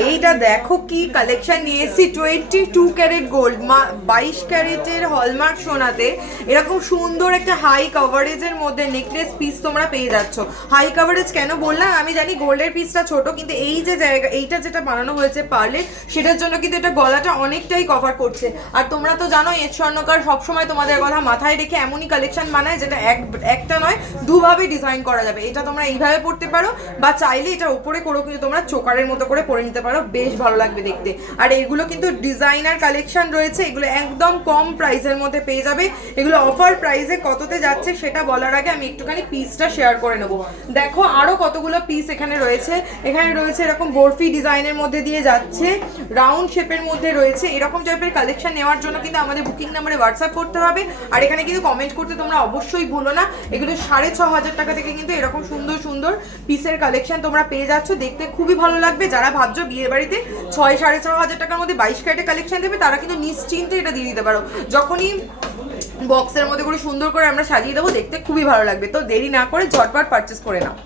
এইটা দেখো কি কালেকশন নিয়ে এসেছি, 22 ক্যারেট গোল্ড, 22 ক্যারেটের হলমার্ক সোনাতে এরকম সুন্দর একটা হাই কভারেজের মধ্যে নেকলেস পিস তোমরা পেয়ে যাচ্ছ। হাই কভারেজ কেন বললাম, আমি জানি গোল্ডের পিসটা ছোট, কিন্তু এই যে জায়গা এইটা যেটা বানানো হয়েছে পার্লের, সেটার জন্য কিন্তু এটা গলাটা অনেকটাই কভার করছে। আর তোমরা তো জানো এস স্বর্ণকার সবসময় তোমাদের কথা মাথায় রেখে এমনই কালেকশন বানায় যেটা একটা নয় দুভাবে ডিজাইন করা যাবে। এটা তোমরা এইভাবে পড়তে পারো, বা চাইলে এটা উপরে করেও কিন্তু তোমরা চোকারের মতো করে পরে নিতে পারো, বেশ ভালো লাগবে দেখতে। আর এগুলো কিন্তু ডিজাইনার কালেকশন রয়েছে, এগুলো একদম কম প্রাইসের মধ্যে পেয়ে যাবে। এগুলো অফার প্রাইসে কততে যাচ্ছে সেটা বলার আগে আমি একটুখানি পিসটা শেয়ার করে নেবো। দেখো আরো কতগুলো পিস এখানে রয়েছে। এখানে রয়েছে এরকম বরফি ডিজাইনের মধ্যে দিয়ে যাচ্ছে, রাউন্ড শেপের মধ্যে রয়েছে। এরকম টাইপের কালেকশন নেওয়ার জন্য কিন্তু আমাদের বুকিং নাম্বারে হোয়াটসঅ্যাপ করতে হবে। আর এখানে কিন্তু কমেন্ট করতে তোমরা অবশ্যই ভুলো না। এগুলো 6,500 টাকা থেকে কিন্তু এরকম সুন্দর সুন্দর পিসের কালেকশন তোমরা পেয়ে যাচ্ছ, দেখতে খুবই ভালো লাগবে। যারা ভাবছো বিয়ে বাড়িতে 6,500 টাকার মধ্যে 22 ক্যারেটের কালেকশন দেবে, তারা কিন্তু নিশ্চিন্তে এটা দিয়ে দিতে পারো। যখনই বক্সের মধ্যে করে সুন্দর করে আমরা সাজিয়ে দেবো, দেখতে খুবই ভালো লাগবে। তো দেরি না করে ঝটপট পারচেস করে নাও।